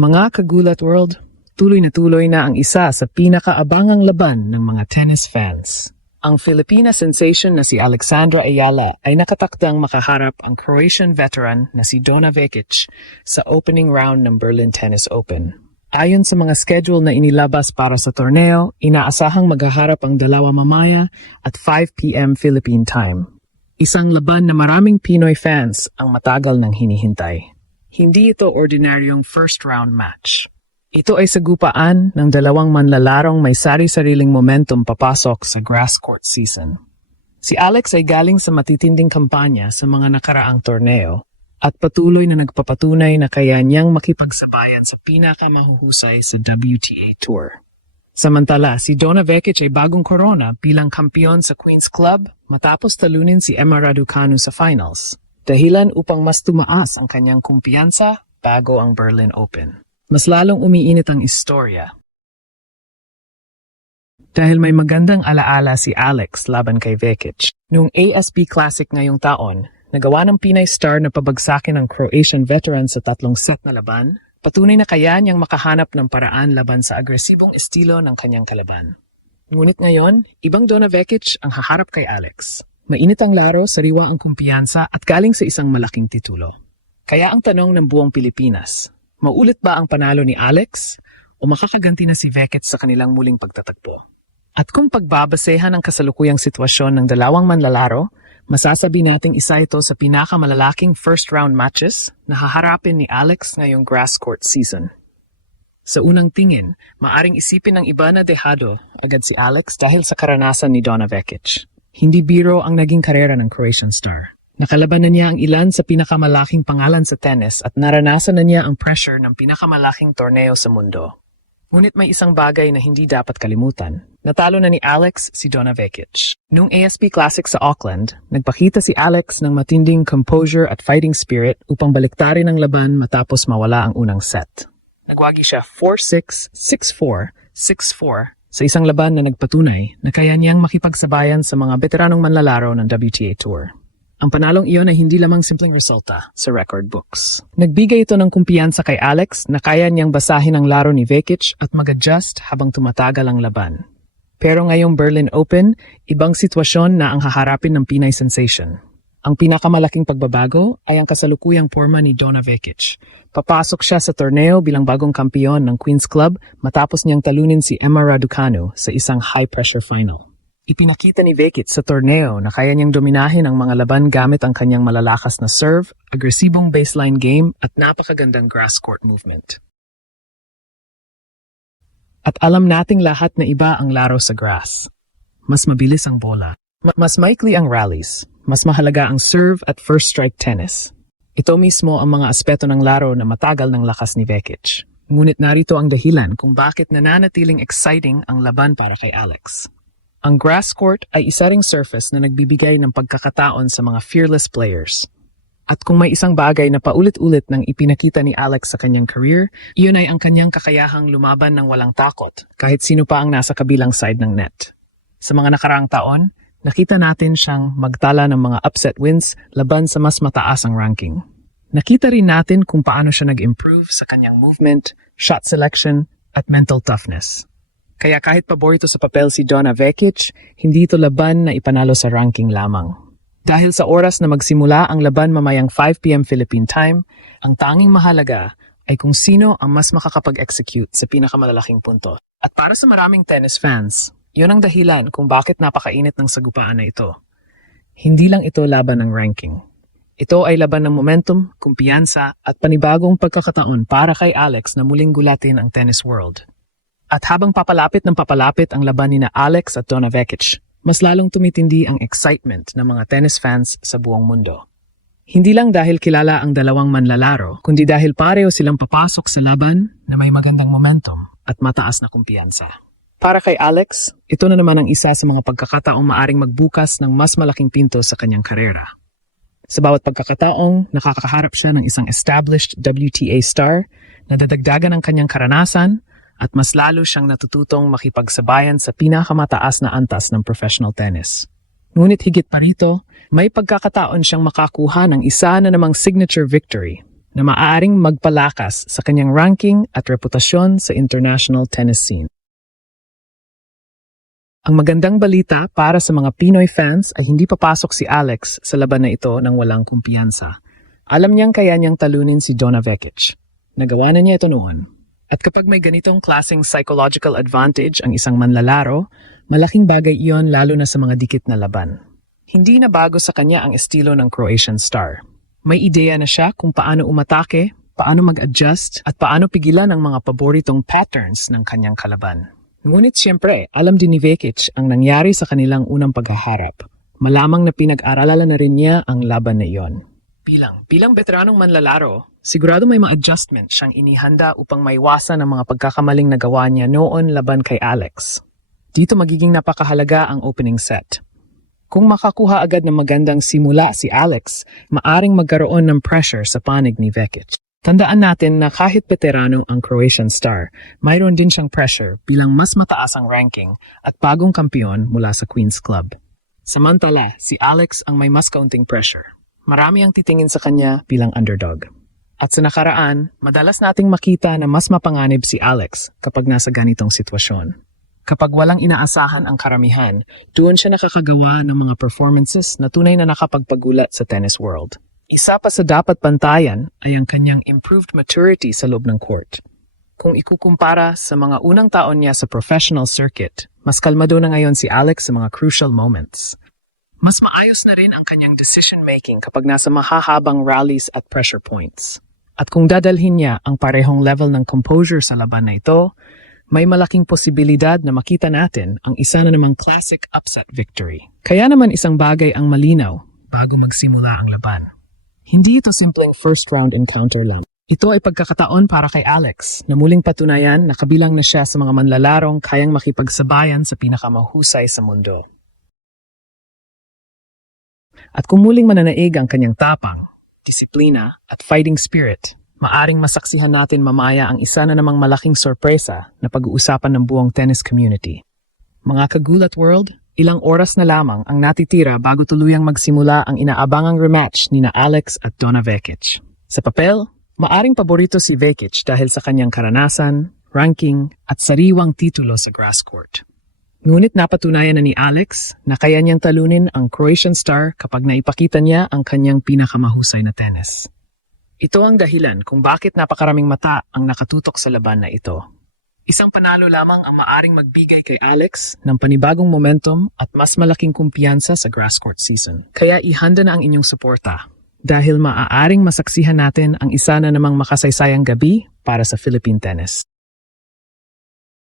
Mga kagulat world, tuloy na ang isa sa pinakaabangang laban ng mga tennis fans. Ang Filipina sensation na si Alexandra Ayala ay nakatakdang makaharap ang Croatian veteran na si Donna Vekic sa opening round ng Berlin Tennis Open. Ayon sa mga schedule na inilabas para sa torneo, inaasahang maghaharap ang dalawa mamaya at 5 p.m. Philippine time. Isang laban na maraming Pinoy fans ang matagal nang hinihintay. Hindi ito ordinaryong first round match. Ito ay sagupaan ng dalawang manlalarong may sari-sariling momentum papasok sa grass court season. Si Alex ay galing sa matitinding kampanya sa mga nakaraang torneo at patuloy na nagpapatunay na kaya niyang makipagsabayan sa pinakamahuhusay sa WTA Tour. Samantala, si Donna Vekic ay bagong korona bilang kampiyon sa Queen's Club matapos talunin si Emma Raducanu sa finals, dahilan upang mas tumaas ang kanyang kumpiyansa bago ang Berlin Open. Mas lalong umiinit ang istorya. Dahil may magandang alaala si Alex laban kay Vekic. Noong ASB Classic ngayong taon, nagawa ng Pinay star na pabagsakin ang Croatian veteran sa 3 set na laban, patunay na kaya niyang makahanap ng paraan laban sa agresibong estilo ng kanyang kalaban. Ngunit ngayon, ibang Donna Vekic ang haharap kay Alex. Mainit ang laro, sariwa ang kumpiyansa at galing sa isang malaking titulo. Kaya ang tanong ng buong Pilipinas, maulit ba ang panalo ni Alex o makakaganti na si Vekic sa kanilang muling pagtatagpo? At kung pagbabasehan ang kasalukuyang sitwasyon ng dalawang manlalaro, masasabi nating isa ito sa pinakamalalaking first-round matches na haharapin ni Alex ngayong grass court season. Sa unang tingin, maaring isipin ng iba na dehado agad si Alex dahil sa karanasan ni Donna Vekic. Hindi biro ang naging karera ng Croatian star. Nakalaban na niya ang ilan sa pinakamalaking pangalan sa tennis at naranasan na niya ang pressure ng pinakamalaking torneo sa mundo. Ngunit may isang bagay na hindi dapat kalimutan. Natalo na ni Alex si Donna Vekic. Noong ASP Classic sa Auckland, nagpakita si Alex ng matinding composure at fighting spirit upang baliktarin ang laban matapos mawala ang unang set. Nagwagi siya 4-6, 6-4, 6-4 sa isang laban na nagpatunay na kaya niyang makipagsabayan sa mga veteranong manlalaro ng WTA Tour. Ang panalong iyon ay hindi lamang simpleng resulta sa record books. Nagbigay ito ng kumpiyansa kay Alex na kaya niyang basahin ang laro ni Vekic at mag-adjust habang tumatagal ang laban. Pero ngayong Berlin Open, ibang sitwasyon na ang haharapin ng Pinay sensation. Ang pinakamalaking pagbabago ay ang kasalukuyang porma ni Donna Vekic. Papasok siya sa torneo bilang bagong kampiyon ng Queen's Club matapos niyang talunin si Emma Raducanu sa isang high-pressure final. Ipinakita ni Vekic sa torneo na kaya niyang dominahin ang mga laban gamit ang kanyang malalakas na serve, agresibong baseline game at napakagandang grass court movement. At alam nating lahat na iba ang laro sa grass. Mas mabilis ang bola, mas maikli ang rallies, mas mahalaga ang serve at first strike tennis. Ito mismo ang mga aspeto ng laro na matagal ng lakas ni Vekic. Ngunit narito ang dahilan kung bakit nananatiling exciting ang laban para kay Alex. Ang grass court ay isa ring surface na nagbibigay ng pagkakataon sa mga fearless players. At kung may isang bagay na paulit-ulit nang ipinakita ni Alex sa kanyang career, iyon ay ang kanyang kakayahang lumaban ng walang takot kahit sino pa ang nasa kabilang side ng net. Sa mga nakaraang taon, nakita natin siyang magtala ng mga upset wins laban sa mas mataas ang ranking. Nakita rin natin kung paano siya nag-improve sa kanyang movement, shot selection, at mental toughness. Kaya kahit paborito sa papel si Donna Vekic, hindi ito laban na ipanalo sa ranking lamang. Dahil sa oras na magsimula ang laban mamayang 5 p.m. Philippine time, ang tanging mahalaga ay kung sino ang mas makakapag-execute sa pinakamalalaking punto. At para sa maraming tennis fans, yun ang dahilan kung bakit napakainit ng sagupaan na ito. Hindi lang ito laban ng ranking. Ito ay laban ng momentum, kumpiyansa at panibagong pagkakataon para kay Alex na muling gulatin ang tennis world. At habang papalapit ang laban ni na Alex at Donna Vekic, mas lalong tumitindi ang excitement ng mga tennis fans sa buong mundo. Hindi lang dahil kilala ang dalawang manlalaro, kundi dahil pareho silang papasok sa laban na may magandang momentum at mataas na kumpiyansa. Para kay Alex, ito na naman ang isa sa mga pagkakataong maaring magbukas ng mas malaking pinto sa kanyang karera. Sa bawat pagkakataong, nakakaharap siya ng isang established WTA star na dadagdagan ang kanyang karanasan at mas lalo siyang natututong makipagsabayan sa pinakamataas na antas ng professional tennis. Ngunit higit pa rito, may pagkakataon siyang makakuha ng isa na namang signature victory na maaaring magpalakas sa kanyang ranking at reputasyon sa international tennis scene. Ang magandang balita para sa mga Pinoy fans ay hindi papasok si Alex sa laban na ito ng walang kumpiyansa. Alam niyang kaya niyang talunin si Donna Vekic. Nagawa na niya ito noon. At kapag may ganitong klaseng psychological advantage ang isang manlalaro, malaking bagay iyon lalo na sa mga dikit na laban. Hindi na bago sa kanya ang estilo ng Croatian star. May ideya na siya kung paano umatake, paano mag-adjust, at paano pigilan ang mga paboritong patterns ng kanyang kalaban. Ngunit siyempre, alam din ni Vekic ang nangyari sa kanilang unang paghaharap. Malamang na pinag-aralan na rin niya ang laban na iyon. Bilang veteranong manlalaro, sigurado may mga adjustment siyang inihanda upang maiwasan ang mga pagkakamaling nagawa niya noon laban kay Alex. Dito magiging napakahalaga ang opening set. Kung makakuha agad ng magandang simula si Alex, maaring magkaroon ng pressure sa panig ni Vekic. Tandaan natin na kahit veterano ang Croatian star, mayroon din siyang pressure bilang mas mataas ang ranking at bagong kampiyon mula sa Queen's Club. Samantala, si Alex ang may mas kaunting pressure. Marami ang titingin sa kanya bilang underdog. At sa nakaraan, madalas nating makita na mas mapanganib si Alex kapag nasa ganitong sitwasyon. Kapag walang inaasahan ang karamihan, doon siya nakakagawa ng mga performances na tunay na nakapagpagulat sa tennis world. Isa pa sa dapat bantayan ay ang kanyang improved maturity sa loob ng court. Kung ikukumpara sa mga unang taon niya sa professional circuit, mas kalmado na ngayon si Alex sa mga crucial moments. Mas maayos na rin ang kanyang decision-making kapag nasa mahahabang rallies at pressure points. At kung dadalhin niya ang parehong level ng composure sa laban na ito, may malaking posibilidad na makita natin ang isa na namang classic upset victory. Kaya naman isang bagay ang malinaw bago magsimula ang laban. Hindi ito simpleng first-round encounter lang. Ito ay pagkakataon para kay Alex na muling patunayan na kabilang na siya sa mga manlalarong kayang makipagsabayan sa pinakamahusay sa mundo. At kung muling mananaig ang kanyang tapang, disiplina at fighting spirit, maaring masaksihan natin mamaya ang isa na namang malaking sorpresa na pag-uusapan ng buong tennis community. Mga kagulat world, ilang oras na lamang ang natitira bago tuluyang magsimula ang inaabangang rematch ni na Alex at Donna Vekic. Sa papel, maaring paborito si Vekic dahil sa kanyang karanasan, ranking at sariwang titulo sa grass court. Ngunit napatunayan na ni Alex na kaya niyang talunin ang Croatian star kapag naipakita niya ang kanyang pinakamahusay na tennis. Ito ang dahilan kung bakit napakaraming mata ang nakatutok sa laban na ito. Isang panalo lamang ang maaring magbigay kay Alex ng panibagong momentum at mas malaking kumpiyansa sa grass court season. Kaya ihanda na ang inyong suporta dahil maaaring masaksihan natin ang isa na namang makasaysayang gabi para sa Philippine tennis.